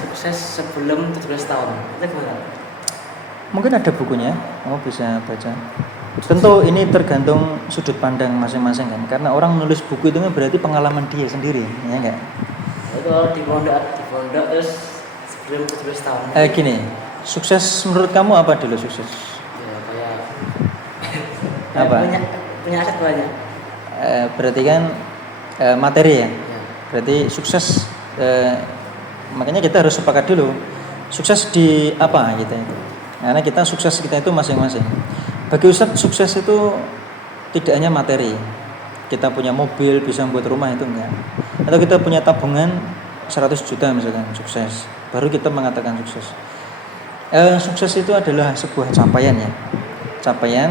sukses sebelum 17 tahun. Itu gimana? Mungkin ada bukunya, kamu bisa baca. Tentu ini tergantung sudut pandang masing-masing kan, karena orang nulis buku itu kan berarti pengalaman dia sendiri, ya enggak? Itu kalau di pondok terus sebelum 17 tahun. Gini, sukses menurut kamu apa dulu sukses? Ya kayak Apa? punya aset banyak. Berarti kan materi ya. Ya. Berarti sukses, makanya kita harus sepakat dulu sukses di apa gitu ya. Karena kita sukses kita itu masing-masing. Bagi Ustadz sukses itu tidak hanya materi. Kita punya mobil, bisa membuat rumah itu enggak. Atau kita punya tabungan 100 juta misalkan, sukses. Baru kita mengatakan sukses. Sukses itu adalah sebuah capaian ya. Capaian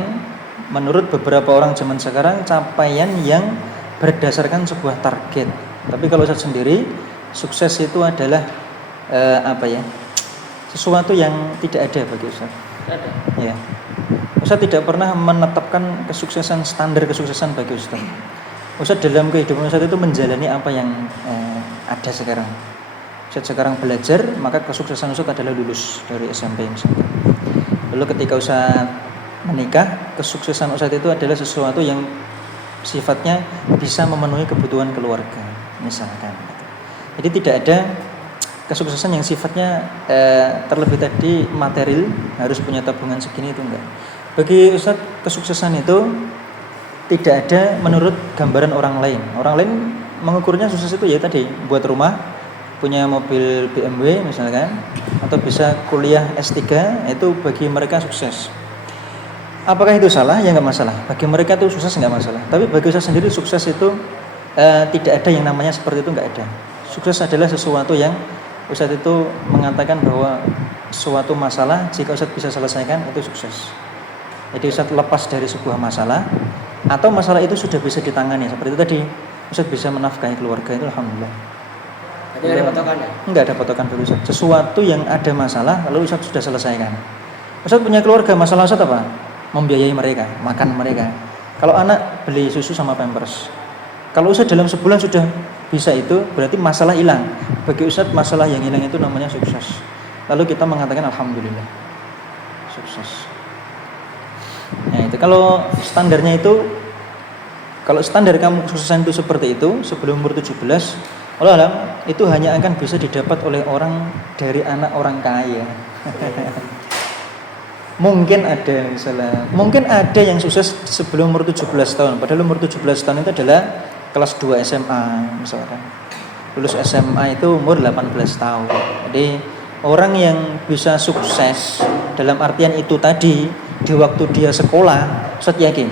menurut beberapa orang zaman sekarang capaian yang berdasarkan sebuah target. Tapi kalau Ustadz sendiri, sukses itu adalah apa ya? Sesuatu yang tidak ada bagi Ustadz. Ada. Ya. Ustadz tidak pernah menetapkan kesuksesan, standar kesuksesan bagi Ustadz. Ustadz dalam kehidupan Ustadz itu menjalani apa yang ada sekarang. Ustadz sekarang belajar, maka kesuksesan Ustadz adalah lulus dari SMP misalnya. Lalu ketika Ustadz menikah, kesuksesan Ustadz itu adalah sesuatu yang sifatnya bisa memenuhi kebutuhan keluarga misalkan. Jadi tidak ada kesuksesan yang sifatnya terlebih tadi material, harus punya tabungan segini, itu enggak. Bagi Ustadz kesuksesan itu tidak ada menurut gambaran orang lain. Orang lain mengukurnya sukses itu ya tadi buat rumah, punya mobil BMW misalkan, atau bisa kuliah S3, itu bagi mereka sukses. Apakah itu salah? Ya nggak masalah. Bagi mereka itu sukses nggak masalah. Tapi bagi saya sendiri sukses itu tidak ada yang namanya seperti itu, nggak ada. Sukses adalah sesuatu yang Ustadz itu mengatakan bahwa suatu masalah jika Ustadz bisa selesaikan itu sukses. Jadi Ustadz lepas dari sebuah masalah atau masalah itu sudah bisa ditangani seperti itu tadi, Ustadz bisa menafkahi keluarga, itu alhamdulillah. Jadi ada patokannya? Enggak ada patokan bagi Ustadz. Sesuatu yang ada masalah lalu Ustadz sudah selesaikan. Ustadz punya keluarga, masalah Ustadz apa? Membiayai mereka, makan mereka. Kalau anak beli susu sama pampers. Kalau Ustadz dalam sebulan sudah bisa itu, berarti masalah hilang. Bagi Ustadz masalah yang hilang itu namanya sukses. Lalu kita mengatakan alhamdulillah, sukses. Nah itu kalau standarnya itu, kalau standar kamu kesuksesan itu seperti itu sebelum umur 17, Allah alam itu hanya akan bisa didapat oleh orang dari anak orang kaya. Mungkin ada misalnya, mungkin ada yang sukses sebelum umur 17 tahun. Padahal umur 17 tahun itu adalah kelas 2 SMA misalkan. Lulus SMA itu umur 18 tahun. Jadi orang yang bisa sukses dalam artian itu tadi di waktu dia sekolah, saya yakin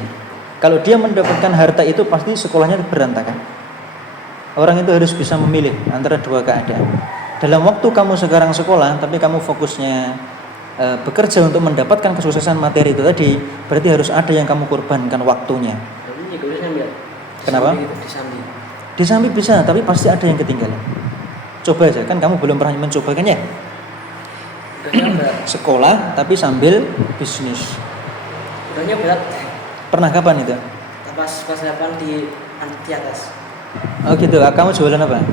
kalau dia mendapatkan harta itu pasti sekolahnya berantakan. Orang itu harus bisa memilih antara dua keadaan. Dalam waktu kamu sekarang sekolah tapi kamu fokusnya bekerja untuk mendapatkan kesuksesan materi itu tadi, berarti harus ada yang kamu korbankan waktunya. Kenapa? Disambi bisa, tapi pasti ada yang ketinggalan. Coba aja, kan kamu belum pernah mencoba kan ya? Sekolah tapi sambil bisnis. Udah berat. Pernah kapan itu? Pas kelas 8 di atas. Oh gitu, kamu jualan apa?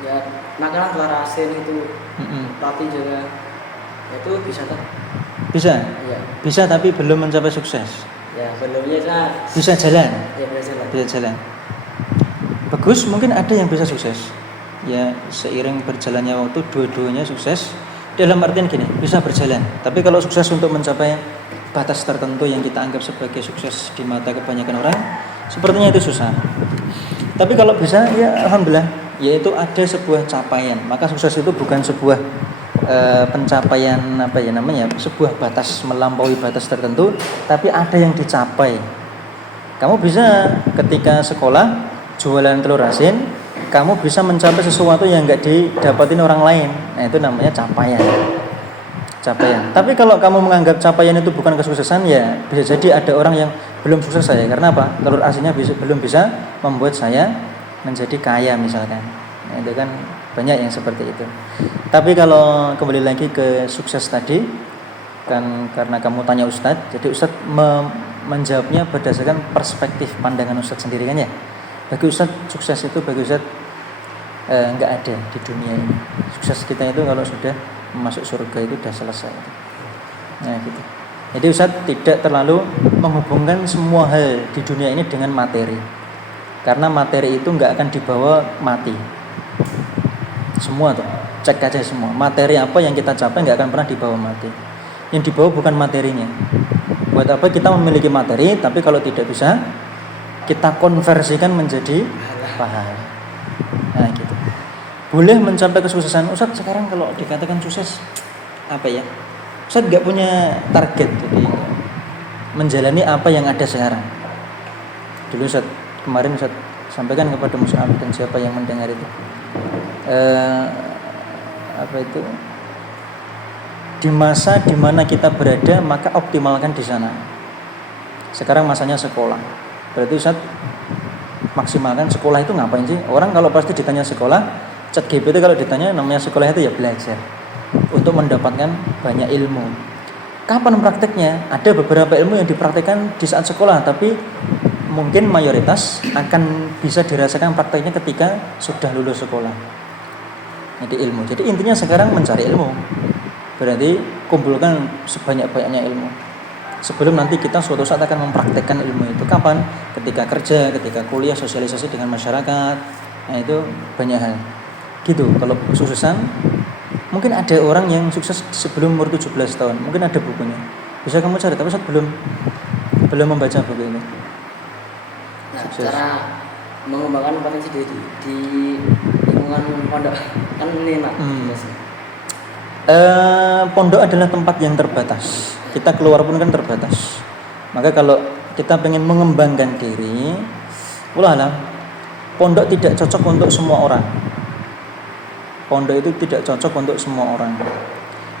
Ya, makanan telur asin itu, roti juga. Itu bisa kan? Bisa? Iya. Bisa tapi belum mencapai sukses. Ya, belumnya bisa jalan. Ya, bisa jalan. Bisa jalan. Bagus, mungkin ada yang bisa sukses. Ya, seiring berjalannya waktu dua-duanya sukses. Dalam artian gini, bisa berjalan. Tapi kalau sukses untuk mencapai batas tertentu yang kita anggap sebagai sukses di mata kebanyakan orang, sepertinya itu susah. Tapi kalau bisa, ya alhamdulillah, yaitu ada sebuah capaian. Maka sukses itu bukan sebuah pencapaian apa ya namanya, sebuah batas melampaui batas tertentu, tapi ada yang dicapai. Kamu bisa ketika sekolah jualan telur asin, kamu bisa mencapai sesuatu yang enggak didapatin orang lain. Nah, itu namanya capaian. Capaian. Tapi kalau kamu menganggap capaian itu bukan kesuksesan, ya bisa jadi ada orang yang belum sukses saya. Karena apa? Telur asinnya belum bisa membuat saya menjadi kaya misalkan. Nah, itu kan banyak yang seperti itu. Tapi kalau kembali lagi ke sukses tadi, kan karena kamu tanya Ustadz, jadi Ustadz menjawabnya berdasarkan perspektif pandangan Ustadz sendiri kan ya. Bagi Ustadz sukses itu bagi Ustadz nggak ada di dunia ini. Sukses kita itu kalau sudah masuk surga itu sudah selesai. Nah gitu. Jadi Ustaz tidak terlalu menghubungkan semua hal di dunia ini dengan materi, karena materi itu nggak akan dibawa mati. Semua tuh, cek aja semua. Materi apa yang kita capai nggak akan pernah dibawa mati. Yang dibawa bukan materinya. Buat apa kita memiliki materi, tapi kalau tidak bisa kita konversikan menjadi pahala. Nah gitu. Boleh mencapai kesuksesan. Ustaz sekarang kalau dikatakan sukses apa ya? Ustaz nggak punya target, jadi menjalani apa yang ada sekarang. Dulu Ustaz, kemarin Ustaz sampaikan kepada Musyaf dan siapa yang mendengar itu, apa itu? Di masa dimana kita berada, maka optimalkan di sana. Sekarang masanya sekolah. Berarti Ustaz maksimalkan sekolah itu ngapain sih? Orang kalau pasti ditanya sekolah, ChatGPT kalau ditanya namanya sekolah itu ya belajar untuk mendapatkan banyak ilmu. Kapan prakteknya? Ada beberapa ilmu yang dipraktekkan di saat sekolah, tapi mungkin mayoritas akan bisa dirasakan prakteknya ketika sudah lulus sekolah. Jadi ilmu. Jadi intinya sekarang mencari ilmu. Berarti kumpulkan sebanyak-banyaknya ilmu. Sebelum nanti kita suatu saat akan mempraktekkan ilmu itu. Kapan? Ketika kerja, ketika kuliah, sosialisasi dengan masyarakat. Nah itu banyak hal. Gitu. Kalau kesuksesan, mungkin ada orang yang sukses sebelum umur 17 tahun. Mungkin ada bukunya. Bisa kamu cari, tapi saya belum membaca buku ini. Nah, cara mengembangkan potensi diri di lingkungan pondok kan ini Mak. Pondok adalah tempat yang terbatas. Kita keluar pun kan terbatas. Maka kalau kita pengen mengembangkan diri, ulahlah, pondok tidak cocok untuk semua orang. Pondok itu tidak cocok untuk semua orang.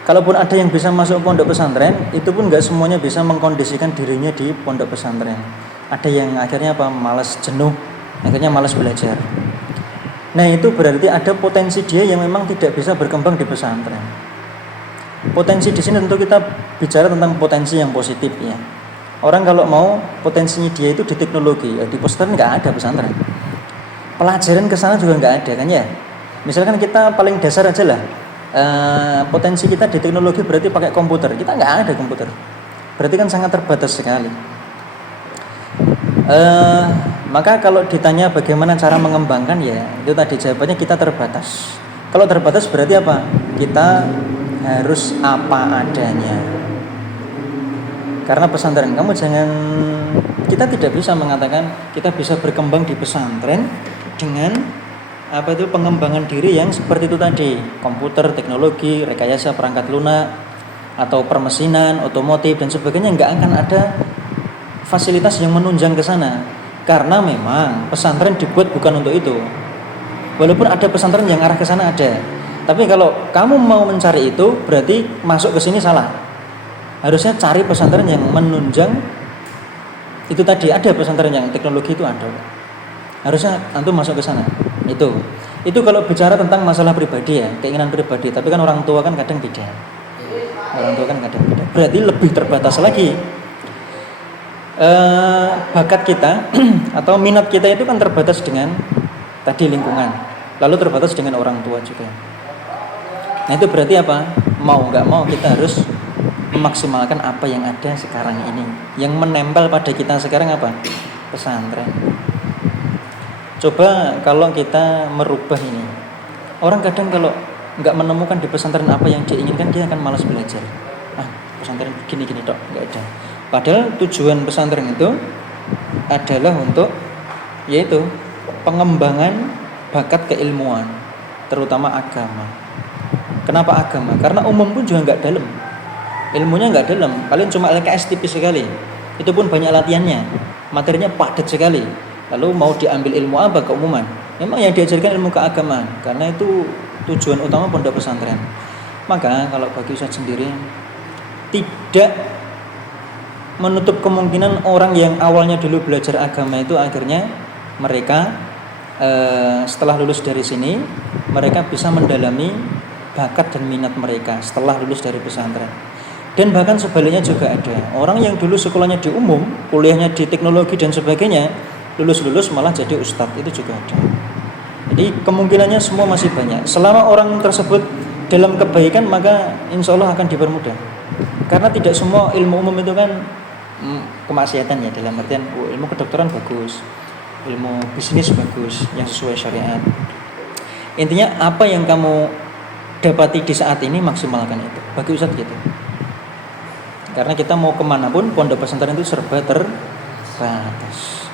Kalaupun ada yang bisa masuk pondok pesantren, itu pun nggak semuanya bisa mengkondisikan dirinya di pondok pesantren. Ada yang akhirnya apa? Malas, jenuh, akhirnya malas belajar. Nah itu berarti ada potensi dia yang memang tidak bisa berkembang di pesantren. Potensi di sini tentu kita bicara tentang potensi yang positif ya. Orang kalau mau potensinya dia itu di teknologi, ya di pesantren nggak ada pesantren. Pelajaran ke sana juga nggak ada kan ya. Misalkan kita paling dasar aja lah, potensi kita di teknologi berarti pakai komputer. Kita nggak ada komputer, berarti kan sangat terbatas sekali. Maka kalau ditanya bagaimana cara mengembangkan ya itu tadi jawabannya kita terbatas. Kalau terbatas berarti apa? Kita harus apa adanya. Karena pesantren kita tidak bisa mengatakan kita bisa berkembang di pesantren dengan apa itu pengembangan diri yang seperti itu tadi, komputer, teknologi, rekayasa perangkat lunak atau permesinan, otomotif dan sebagainya, nggak akan ada fasilitas yang menunjang ke sana. Karena memang pesantren dibuat bukan untuk itu. Walaupun ada pesantren yang arah ke sana ada. Tapi kalau kamu mau mencari itu berarti masuk ke sini salah. Harusnya cari pesantren yang menunjang itu tadi. Ada pesantren yang teknologi itu ada. Harusnya antum masuk ke sana. Itu kalau bicara tentang masalah pribadi ya, keinginan pribadi. Tapi kan orang tua kan kadang beda. Berarti lebih terbatas lagi. Bakat kita atau minat kita itu kan terbatas dengan tadi lingkungan, lalu terbatas dengan orang tua juga. Nah itu berarti apa? Mau nggak mau kita harus memaksimalkan apa yang ada sekarang ini. Yang menempel pada kita sekarang apa? Pesantren. Coba kalau kita merubah ini, orang kadang kalau nggak menemukan di pesantren apa yang dia inginkan, dia akan malas belajar. Pesantren gini-gini tok, nggak ada. Padahal tujuan pesantren itu adalah untuk yaitu pengembangan bakat keilmuan, terutama agama. Kenapa agama? Karena umum pun juga nggak dalam, ilmunya nggak dalam, paling cuma LKS tipis sekali. Itu pun banyak latihannya, materinya padat sekali. Lalu mau diambil ilmu apa keumuman? Memang yang diajarkan ilmu keagamaan, karena itu tujuan utama pondok pesantren. Maka kalau bagi Ustaz sendiri tidak menutup kemungkinan orang yang awalnya dulu belajar agama itu akhirnya mereka setelah lulus dari sini mereka bisa mendalami bakat dan minat mereka setelah lulus dari pesantren. Dan bahkan sebaliknya juga ada orang yang dulu sekolahnya di umum, kuliahnya di teknologi dan sebagainya, lulus malah jadi ustadz, itu juga ada. Jadi kemungkinannya semua masih banyak. Selama orang tersebut dalam kebaikan, maka insya Allah akan dipermudah. Karena tidak semua ilmu umum itu kan kemaksiatan ya, dalam artian ilmu kedokteran bagus, ilmu bisnis bagus yang sesuai syariat. Intinya apa yang kamu dapati di saat ini maksimalkan itu. Bagi Ustadz gitu. Karena kita mau kemanapun pondok pesantren itu serba terbatas.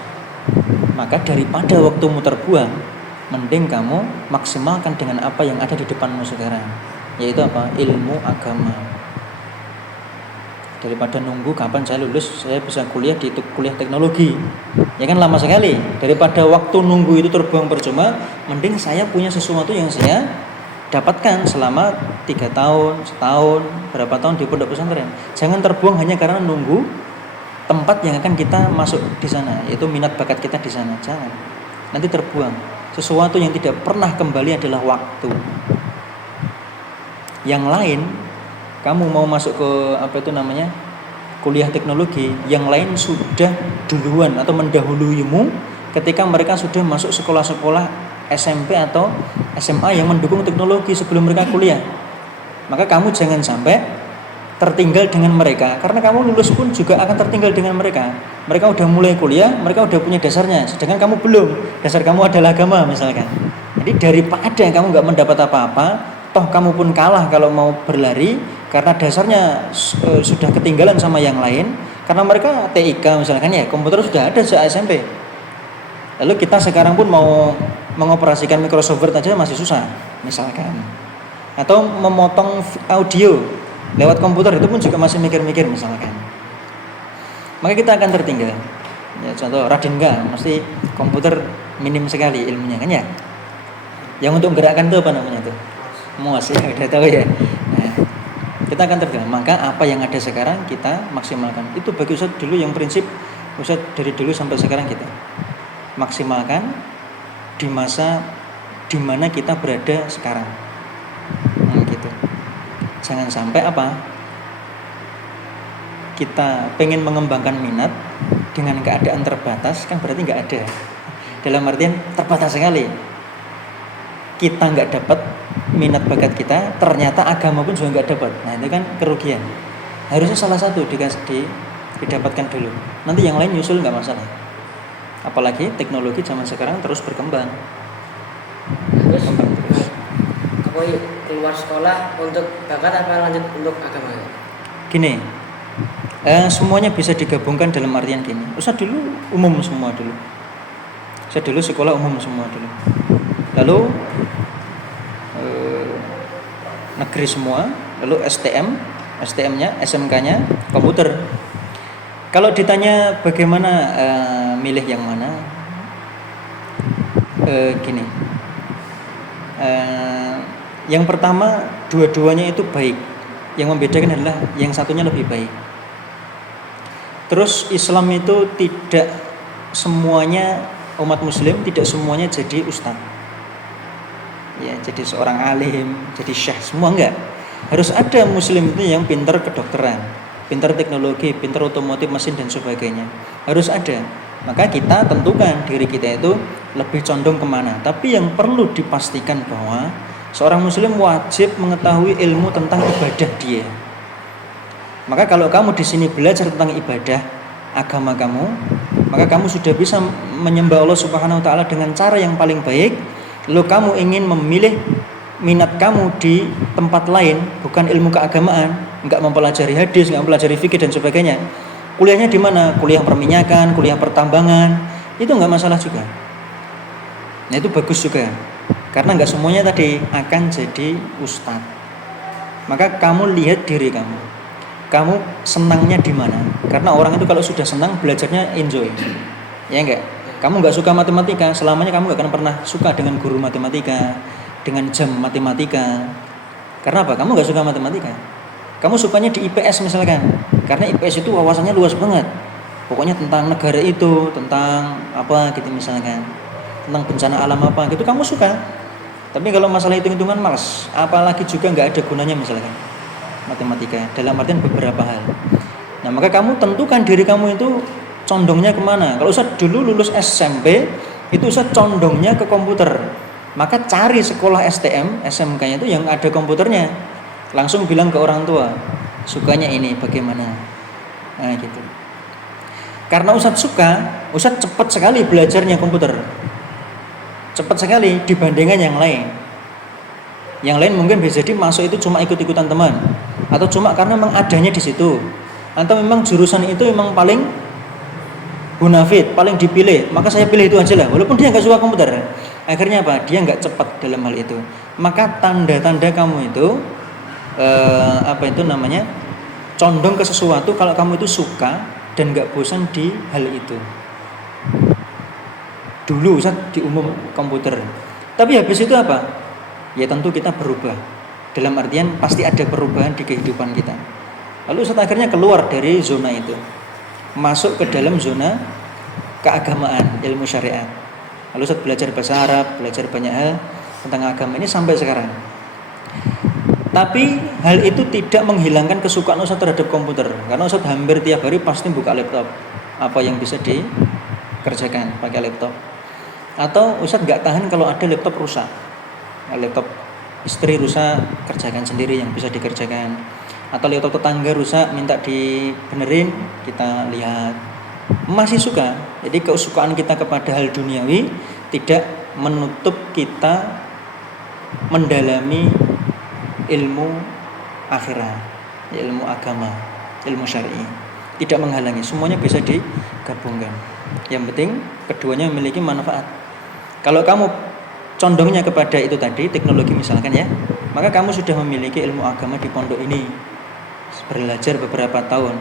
Maka daripada waktumu terbuang, mending kamu maksimalkan dengan apa yang ada di depanmu sekarang, yaitu apa? Ilmu agama. Daripada nunggu kapan saya lulus, saya bisa kuliah di kuliah teknologi, ya kan lama sekali. Daripada waktu nunggu itu terbuang percuma, mending saya punya sesuatu yang saya dapatkan selama 3 tahun, setahun, berapa tahun di pondok pesantren. Jangan terbuang hanya karena nunggu tempat yang akan kita masuk di sana, yaitu minat bakat kita di sana. Jangan, nanti terbuang. Sesuatu yang tidak pernah kembali adalah waktu. Yang lain, kamu mau masuk ke kuliah teknologi, yang lain sudah duluan atau mendahuluimu ketika mereka sudah masuk sekolah-sekolah SMP atau SMA yang mendukung teknologi sebelum mereka kuliah. Maka kamu jangan sampai tertinggal dengan mereka, karena kamu lulus pun juga akan tertinggal dengan mereka. Mereka udah mulai kuliah, mereka udah punya dasarnya, sedangkan kamu belum. Dasar kamu adalah agama misalkan. Jadi daripada kamu nggak mendapat apa-apa, toh kamu pun kalah kalau mau berlari, karena dasarnya sudah ketinggalan sama yang lain. Karena mereka TIK misalkan ya, komputer sudah ada sejak SMP. Lalu kita sekarang pun mau mengoperasikan Microsoft Word aja masih susah misalkan. Atau memotong audio lewat komputer itu pun juga masih mikir-mikir misalkan. Maka kita akan tertinggal. Ya, contoh Radinga, mesti komputer minim sekali ilmunya kan ya. Yang untuk menggerakkan itu apa namanya tuh? MOS ya, udah tahu ya. Nah, kita akan tertinggal. Maka apa yang ada sekarang kita maksimalkan. Itu bagi Ustaz dulu yang prinsip Ustaz dari dulu sampai sekarang kita maksimalkan di masa di mana kita berada sekarang. Gitu. Jangan sampai apa? Kita pengen mengembangkan minat dengan keadaan terbatas, kan berarti nggak ada. Dalam artian terbatas sekali. Kita nggak dapat minat bakat kita, ternyata agama pun juga nggak dapat. Nah itu kan kerugian. Harusnya salah satu didapatkan dulu. Nanti yang lain nyusul nggak masalah. Apalagi teknologi zaman sekarang terus berkembang. Terus apa keluar sekolah untuk bakat apa lanjut untuk agama? Gini, semuanya bisa digabungkan dalam artian gini. Ustaz dulu umum semua dulu. Saya dulu sekolah umum semua dulu. Lalu negeri semua, lalu STM-nya, SMK-nya komputer. Kalau ditanya bagaimana milih yang mana, gini. Yang pertama, dua-duanya itu baik. Yang membedakan adalah yang satunya lebih baik. Terus Islam itu tidak semuanya, umat muslim tidak semuanya jadi ustaz. Ya, jadi seorang alim, jadi syekh, semua enggak. Harus ada muslim itu yang pintar kedokteran, pintar teknologi, pintar otomotif, mesin dan sebagainya. Harus ada. Maka kita tentukan diri kita itu lebih condong kemana. Tapi yang perlu dipastikan bahwa seorang muslim wajib mengetahui ilmu tentang ibadah dia. Maka kalau kamu di sini belajar tentang ibadah agama kamu, maka kamu sudah bisa menyembah Allah Subhanahu wa taala dengan cara yang paling baik. Lalu kamu ingin memilih minat kamu di tempat lain, bukan ilmu keagamaan, enggak mempelajari hadis, enggak mempelajari fikih dan sebagainya. Kuliahnya di mana? Kuliah perminyakan, kuliah pertambangan, itu enggak masalah juga. Nah itu bagus juga, karena enggak semuanya tadi akan jadi ustadz. Maka kamu lihat diri kamu senangnya di mana? Karena orang itu kalau sudah senang belajarnya enjoy, ya enggak? Kamu enggak suka matematika, selamanya kamu enggak akan pernah suka dengan guru matematika, dengan jam matematika. Karena apa? Kamu enggak suka matematika. Kamu sukanya di IPS misalkan, karena IPS itu wawasannya luas banget. Pokoknya tentang negara itu, tentang apa gitu misalkan, tentang bencana alam apa gitu kamu suka. Tapi kalau masalah hitung-hitungan malas, apalagi juga nggak ada gunanya misalkan matematika dalam artian beberapa hal. Nah maka kamu tentukan diri kamu itu condongnya kemana. Kalau Ustaz dulu lulus SMP itu Ustaz condongnya ke komputer. Maka cari sekolah STM, SMK-nya itu yang ada komputernya. Langsung bilang ke orang tua, sukanya ini bagaimana. Nah gitu. Karena Ustadz suka, Ustadz cepat sekali belajarnya komputer. Cepat sekali dibandingkan yang lain. Yang lain mungkin bisa jadi masuk itu cuma ikut-ikutan teman, atau cuma karena memang adanya di situ, atau memang jurusan itu memang paling bonafit, paling dipilih, maka saya pilih itu aja lah. Walaupun dia nggak suka komputer, akhirnya apa? Dia nggak cepat dalam hal itu. Maka tanda-tanda kamu itu condong ke sesuatu kalau kamu itu suka dan nggak bosan di hal itu. Dulu Ustaz di umum komputer, tapi habis itu apa? Ya tentu kita berubah. Dalam artian pasti ada perubahan di kehidupan kita. Lalu Ustaz akhirnya keluar dari zona itu, masuk ke dalam zona keagamaan, ilmu syariat. Lalu Ustaz belajar bahasa Arab, belajar banyak hal tentang agama ini sampai sekarang. Tapi hal itu tidak menghilangkan kesukaan Ustaz terhadap komputer, karena Ustaz hampir tiap hari pasti buka laptop. Apa yang bisa dikerjakan pakai laptop. Atau Ustaz nggak tahan kalau ada laptop rusak. Laptop istri rusak, kerjakan sendiri yang bisa dikerjakan. Atau laptop tetangga rusak, minta dibenerin, kita lihat. Masih suka. Jadi kesukaan kita kepada hal duniawi tidak menutup kita mendalami ilmu akhirat, ilmu agama, ilmu syar'i. Tidak menghalangi, semuanya bisa digabungkan. Yang penting keduanya memiliki manfaat. Kalau kamu condongnya kepada itu tadi, teknologi misalkan ya, maka kamu sudah memiliki ilmu agama di pondok ini, belajar beberapa tahun,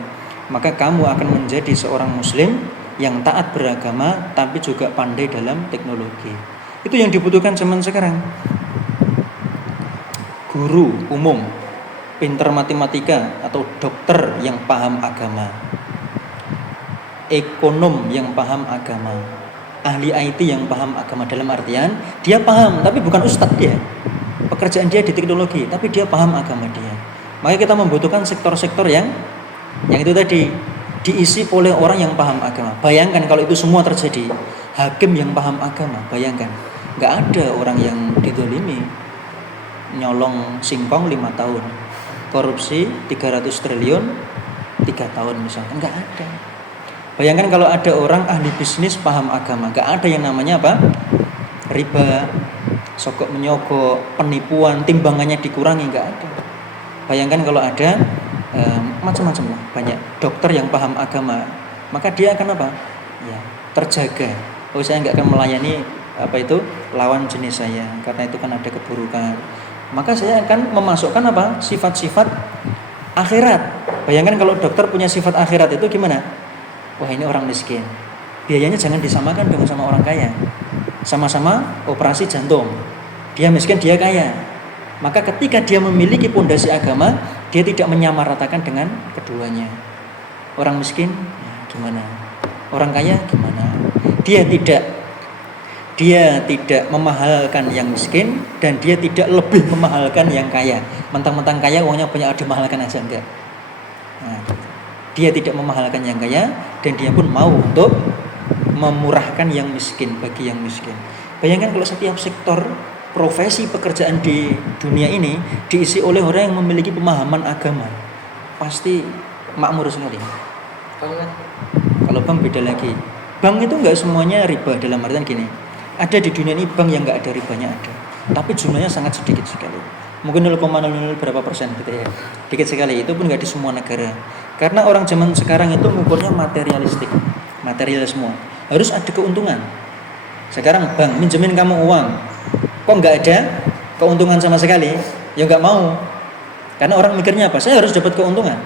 maka kamu akan menjadi seorang muslim yang taat beragama tapi juga pandai dalam teknologi. Itu yang dibutuhkan zaman sekarang. Guru umum, pintar matematika atau dokter yang paham agama, ekonom yang paham agama, ahli IT yang paham agama, dalam artian dia paham tapi bukan ustadz dia, pekerjaan dia di teknologi tapi dia paham agama dia. Maka kita membutuhkan sektor-sektor yang itu tadi diisi oleh orang yang paham agama. Bayangkan kalau itu semua terjadi, hakim yang paham agama, bayangkan nggak ada orang yang didolimi, nyolong singkong 5 tahun, korupsi 300 triliun 3 tahun misalkan, nggak ada. Bayangkan kalau ada orang ahli bisnis paham agama, nggak ada yang namanya apa? Riba, sogok menyogok, penipuan, timbangannya dikurangi, nggak ada. Bayangkan kalau ada macam-macam lah, banyak dokter yang paham agama, maka dia akan apa? Ya, terjaga. Oh, saya nggak akan melayani lawan jenis saya, karena itu kan ada keburukan. Maka saya akan memasukkan apa? Sifat-sifat akhirat. Bayangkan kalau dokter punya sifat akhirat itu gimana? Wah, ini orang miskin, biayanya jangan disamakan dengan sama orang kaya. Sama-sama operasi jantung, dia miskin, dia kaya. Maka ketika dia memiliki pondasi agama, dia tidak menyamaratakan dengan keduanya. Orang miskin, ya gimana? Orang kaya gimana? Dia tidak memahalkan yang miskin, dan dia tidak lebih memahalkan yang kaya. Mentang-mentang kaya uangnya banyak, dimahalkan aja, enggak. Nah, dia tidak memahalkan yang kaya, dan dia pun mau untuk memurahkan yang miskin bagi yang miskin. Bayangkan kalau setiap sektor profesi pekerjaan di dunia ini diisi oleh orang yang memiliki pemahaman agama, pasti makmur sekali. Kalau bank beda lagi. Bank itu enggak semuanya riba, dalam artian gini. Ada di dunia ini bank yang enggak ada ribanya ada, tapi jumlahnya sangat sedikit sekali. Mungkin 0,00 berapa persen gitu ya. Sedikit sekali, itu pun enggak di semua negara. Karena orang zaman sekarang itu mengukurnya materialistik. Material semua. Harus ada keuntungan. Sekarang bank minjemin kamu uang, kok enggak ada keuntungan sama sekali? Ya enggak mau. Karena orang mikirnya apa? Saya harus dapat keuntungan.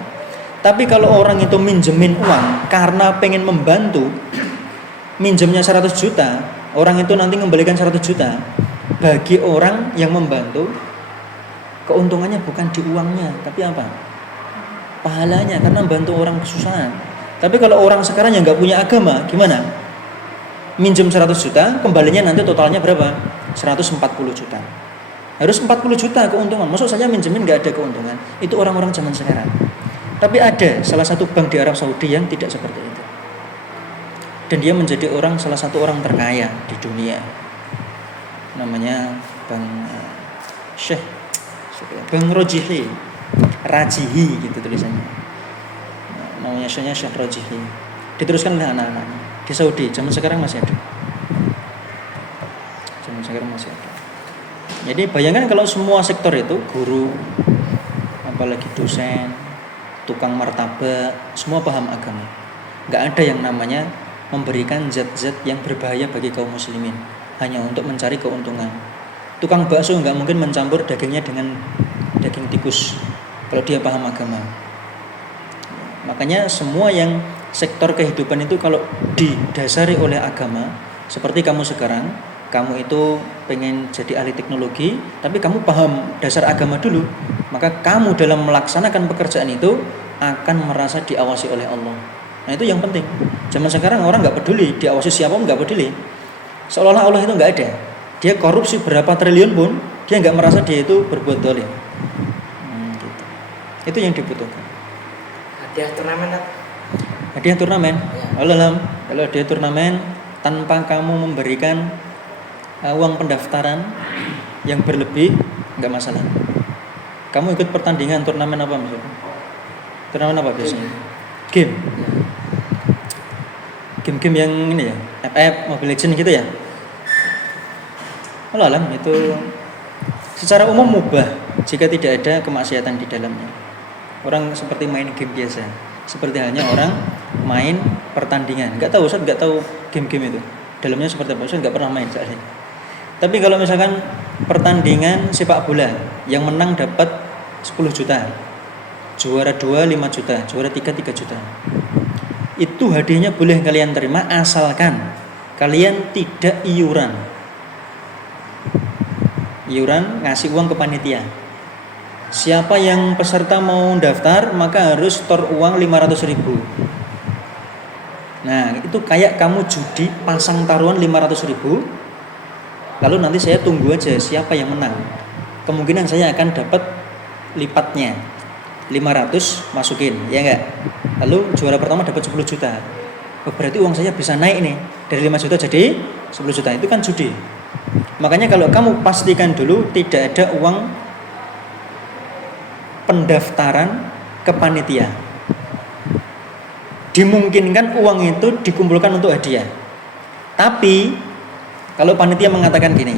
Tapi kalau orang itu minjemin uang karena pengen membantu, minjemnya 100 juta, orang itu nanti mengembalikan 100 juta. Bagi orang yang membantu, keuntungannya bukan di uangnya, tapi apa? Pahalanya, karena membantu orang kesusahan. Tapi kalau orang sekarang yang nggak punya agama, gimana? Minjem 100 juta, kembalinya nanti totalnya berapa? 140 juta. Harus 40 juta keuntungan. Maksud saya minjemin nggak ada keuntungan. Itu orang-orang zaman sekarang. Tapi ada salah satu bank di Arab Saudi yang tidak seperti itu. Dan dia menjadi salah satu orang terkaya di dunia. namanya Bang Syekh Bang Rajihi gitu tulisannya. Namanya Syekh Rajihi. Diteruskan oleh anak-anaknya di Saudi. Zaman sekarang masih ada. Jadi bayangkan kalau semua sektor itu, guru, apalagi dosen, tukang martabak, semua paham agama. Nggak ada yang namanya memberikan zat-zat yang berbahaya bagi kaum muslimin hanya untuk mencari keuntungan. Tukang bakso nggak mungkin mencampur dagingnya dengan daging tikus kalau dia paham agama. Makanya semua yang sektor kehidupan itu kalau didasari oleh agama, seperti kamu sekarang, kamu itu pengen jadi ahli teknologi, tapi kamu paham dasar agama dulu, maka kamu dalam melaksanakan pekerjaan itu akan merasa diawasi oleh Allah. Nah itu yang penting. Zaman sekarang orang nggak peduli diawasi siapa pun, nggak peduli. Seolah-olah Allah itu nggak ada. Dia korupsi berapa triliun pun dia nggak merasa dia itu berbuat dolim. Gitu. Itu yang dibutuhkan. Hadiah turnamen. Hadiah turnamen. Ya. Kalau hadiah turnamen tanpa kamu memberikan uang pendaftaran yang berlebih, nggak masalah. Kamu ikut pertandingan turnamen apa misalnya? Turnamen apa biasanya? Game. Game-game yang ini ya, FF, Mobile Legends gitu ya. Alam itu secara umum mubah jika tidak ada kemaksiatan di dalamnya. Orang seperti main game biasa, seperti halnya orang main pertandingan. Nggak tahu, Ustaz nggak tahu game-game itu dalamnya seperti apa. Ustaz nggak pernah main soalnya. Tapi kalau misalkan pertandingan sepak bola yang menang dapat 10 juta, juara 2 5 juta, juara 3 3 juta. Itu hadiahnya boleh kalian terima asalkan kalian tidak iuran ngasih uang ke panitia. Siapa yang peserta mau daftar maka harus store uang 500.000. Nah itu kayak kamu judi pasang taruhan 500.000. Lalu nanti saya tunggu aja siapa yang menang. Kemungkinan saya akan dapat lipatnya 500 masukin, ya enggak? Lalu juara pertama dapat 10 juta. Oh, berarti uang saya bisa naik nih dari 5 juta jadi 10 juta. Itu kan judi. Makanya kalau kamu pastikan dulu tidak ada uang pendaftaran ke panitia. Dimungkinkan uang itu dikumpulkan untuk hadiah. Tapi kalau panitia mengatakan gini,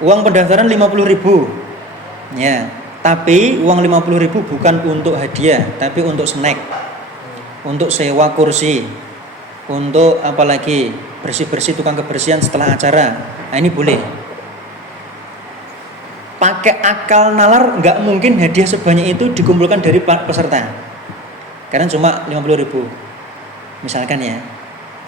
uang pendaftaran 50.000, ya, tapi uang 50.000 bukan untuk hadiah, tapi untuk snack, untuk sewa kursi, untuk apalagi bersih-bersih tukang kebersihan setelah acara. Nah ini boleh. Pakai akal nalar nggak mungkin hadiah sebanyak itu dikumpulkan dari peserta, karena cuma 50.000, misalkan ya,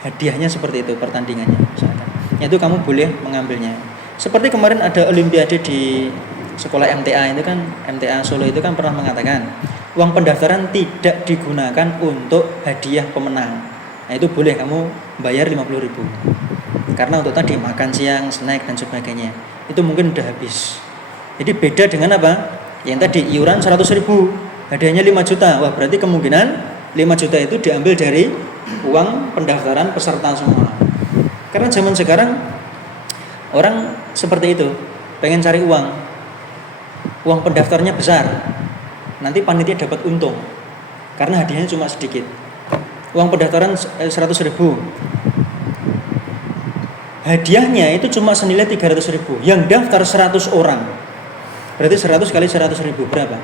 hadiahnya seperti itu pertandingannya, misalkan. Itu kamu boleh mengambilnya. Seperti kemarin ada olimpiade di sekolah MTA itu kan, MTA Solo itu kan pernah mengatakan uang pendaftaran tidak digunakan untuk hadiah pemenang. Nah itu boleh kamu bayar 50.000 karena untuk tadi makan siang, snack dan sebagainya itu mungkin udah habis. Jadi beda dengan apa? Yang tadi iuran 100.000, hadiahnya 5 juta. Wah berarti kemungkinan 5 juta itu diambil dari uang pendaftaran peserta semua. Karena zaman sekarang orang seperti itu, pengen cari uang pendaftarnya besar, nanti panitia dapat untung karena hadiahnya cuma sedikit. Uang pendaftaran 100.000, hadiahnya itu cuma senilai 300.000. Yang daftar 100 orang, berarti 100 kali 100.000 berapa?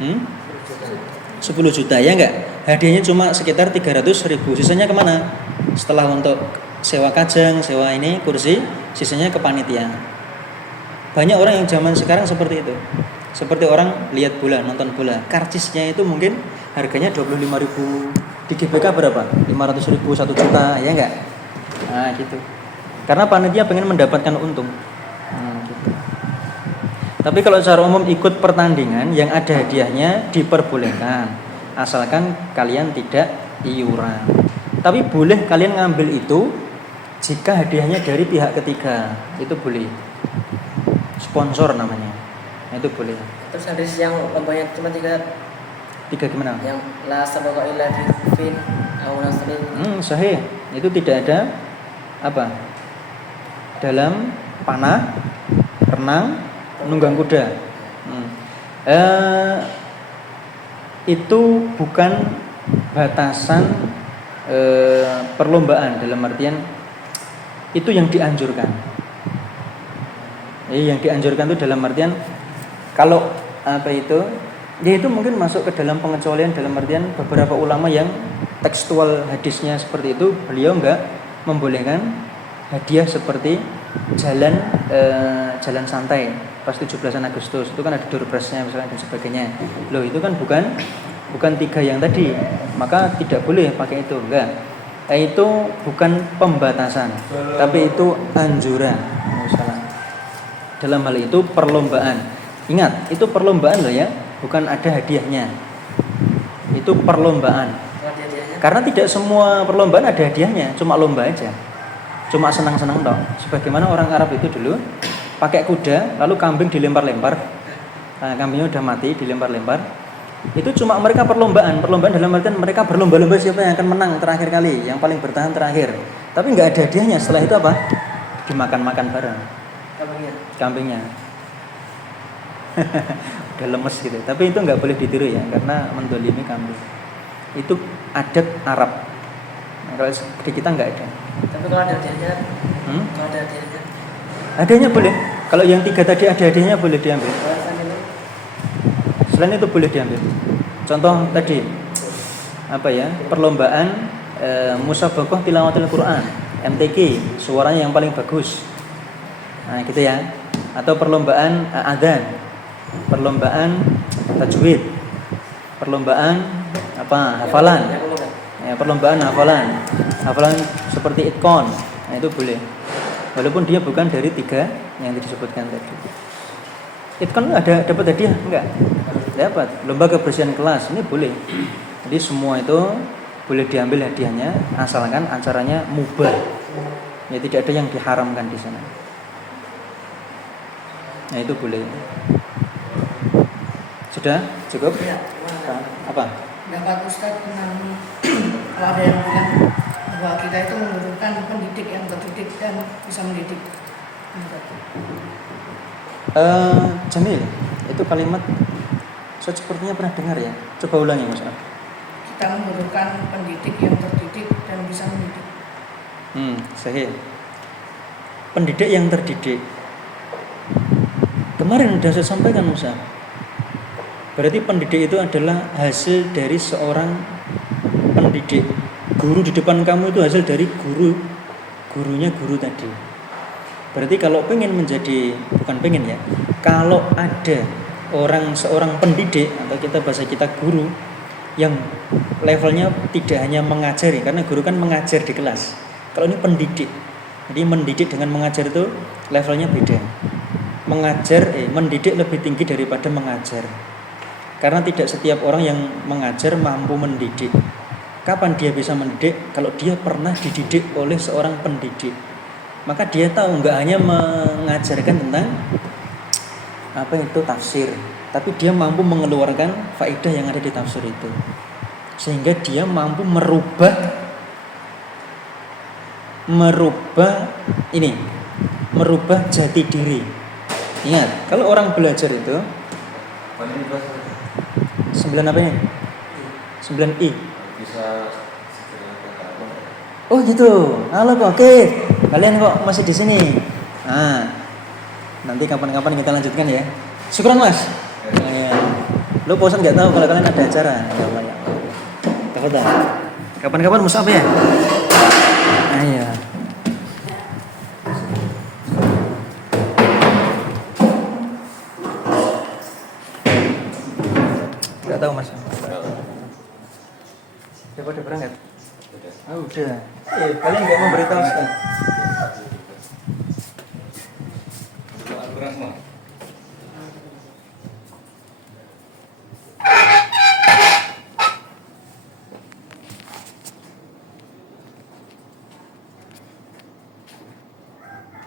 10 juta ya enggak? Hadiahnya cuma sekitar 300.000. Sisanya kemana? Setelah untuk sewa kajang, sewa ini kursi, sisanya ke panitia. Banyak orang yang zaman sekarang seperti itu. Seperti orang lihat bola, nonton bola, karcisnya itu mungkin harganya 25.000. Di GBK berapa? 500.000, 1 juta, ya enggak? Nah gitu. Karena panitia pengen mendapatkan untung. Gitu. Tapi kalau secara umum ikut pertandingan yang ada hadiahnya diperbolehkan, asalkan kalian tidak iuran. Tapi boleh kalian ngambil itu jika hadiahnya dari pihak ketiga, itu boleh. Sponsor namanya. Nah, itu boleh. Terus hadis yang lombanya cuma 3 gimana? Yang la sabaqa illa bi khufin aw nasrin. Sahih. Itu tidak ada apa? dalam panah, renang, menunggang kuda. Itu bukan batasan perlombaan, dalam artian itu yang dianjurkan. Yang dianjurkan itu dalam artian kalau ya itu mungkin masuk ke dalam pengecualian, dalam artian beberapa ulama yang tekstual hadisnya seperti itu, beliau enggak membolehkan hadiah seperti jalan santai pas 17 Agustus. Itu kan ada door prize-nya misalnya dan sebagainya. Loh, itu kan bukan 3 yang tadi. Maka tidak boleh pakai itu, enggak. Itu bukan pembatasan, tapi itu anjuran. Dalam hal itu perlombaan. Ingat, itu perlombaan loh ya, bukan ada hadiahnya. Itu perlombaan. Karena tidak semua perlombaan ada hadiahnya, cuma lomba aja. Cuma senang-senang dong. Sebagaimana orang Arab itu dulu pakai kuda, lalu kambing dilempar-lempar. Nah, kambingnya udah mati, dilempar-lempar. Itu cuma mereka perlombaan dalam artian mereka berlomba-lomba siapa yang akan menang terakhir kali, yang paling bertahan terakhir. Tapi nggak ada hadiahnya. Setelah itu apa? Dimakan-makan bareng. Kambingnya. Udah lemes gitu. Tapi itu nggak boleh ditiru ya, karena mendolimi kambing. Itu adat Arab. Nah, kalau di kita nggak ada. Tapi kalau ada hadiahnya, kalau ada hadiahnya, hadiahnya boleh. Kalau yang 3 tadi ada hadiahnya boleh diambil. Selain itu boleh diambil. Contoh tadi perlombaan musabaqah tilawatil Quran, MTQ, suaranya yang paling bagus. Nah, gitu ya. Atau perlombaan adzan, perlombaan tajwid, perlombaan hafalan. Ya, perlombaan hafalan seperti itqan. Nah, itu boleh. Walaupun dia bukan dari 3 yang disebutkan tadi. Itqan ada dapat hadiah enggak? Dapat. Lomba kebersihan kelas ini boleh. Jadi semua itu boleh diambil hadiahnya asalkan acaranya mubah. Ya, tidak ada yang diharamkan di sana. Nah, itu boleh. Sudah? Cukup? Ya, apa? Dapat Ustaz tentang kalau ada yang bilang bahwa kita itu membutuhkan pendidik yang terdidik dan bisa mendidik. Jamil, itu kalimat saya sepertinya pernah dengar ya. Coba ulangi Mas. Kita membutuhkan pendidik yang terdidik dan bisa mendidik. Sahih. Pendidik yang terdidik. Kemarin sudah saya sampaikan Musa. Berarti pendidik itu adalah hasil dari seorang pendidik. Guru di depan kamu itu hasil dari gurunya guru tadi. Berarti kalau kalau ada seorang pendidik atau bahasa kita guru yang levelnya tidak hanya mengajari, karena guru kan mengajar di kelas. Kalau ini pendidik, jadi mendidik dengan mengajar itu levelnya beda. Mendidik lebih tinggi daripada mengajar. Karena tidak setiap orang yang mengajar mampu mendidik. Kapan dia bisa mendidik? Kalau dia pernah dididik oleh seorang pendidik. Maka dia tahu nggak hanya mengajarkan tentang tafsir, tapi dia mampu mengeluarkan faedah yang ada di tafsir itu. Sehingga dia mampu merubah jati diri. Ingat, kalau orang belajar itu 9 apa ini? 9I. Oh gitu. Halo kok. Oke. Kalian kok masih di sini? Nah, nanti kapan-kapan kita lanjutkan ya. Syukuran Mas. Ya. Lo bosan nggak tahu kalau kalian ada acara? Tafadhal. Kapan-kapan musab ya? Iya. Nggak tahu Mas. Udah berangkat? Udah. Kalian nggak mau beritahu Ustaz?